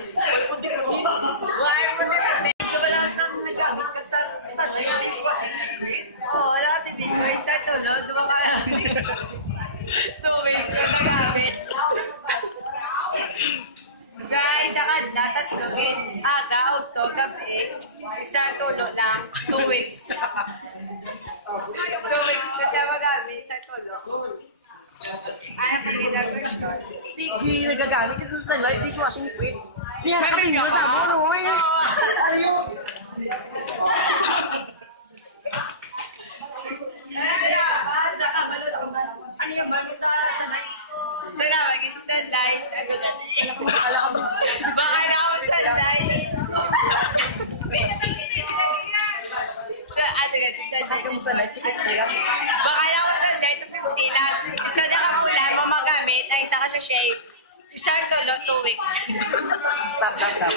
weeks. Wala mo din. Wala sa nagamit ka sa washing liquid. Oo, wala ka tibig ko. Isa tulo, diba kaya? 2 weeks na nagamit. Guys, sa kadla, tatlo. Aga, ogto, gabi. Isang tulo lang. 2 weeks. 2 weeks kasi magamit. Isang tulo. Ano pa nila version? Hindi nagagamit kasi sa sunlight, hindi ko washing liquid. May harapin nyo sa mo, no? Ano yung balita? Salamat, sunlight. Akala ka ba? Bakala ko sunlight. Kahit ka mo sunlight, tipid lang. Bakala ko sunlight, 50 lang. Isa na kakula mo magamit, ang isa ka sa shave. Isang tulo, 2 weeks. Stop.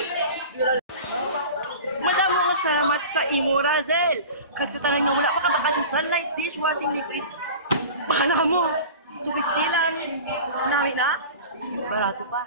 Madamo salamat sa imo, Razel. Kasi talaga wala pa ka kasi sunlight dishwashing liquid. Bahala ka mo. 250 lang. Namin na. Barato pa.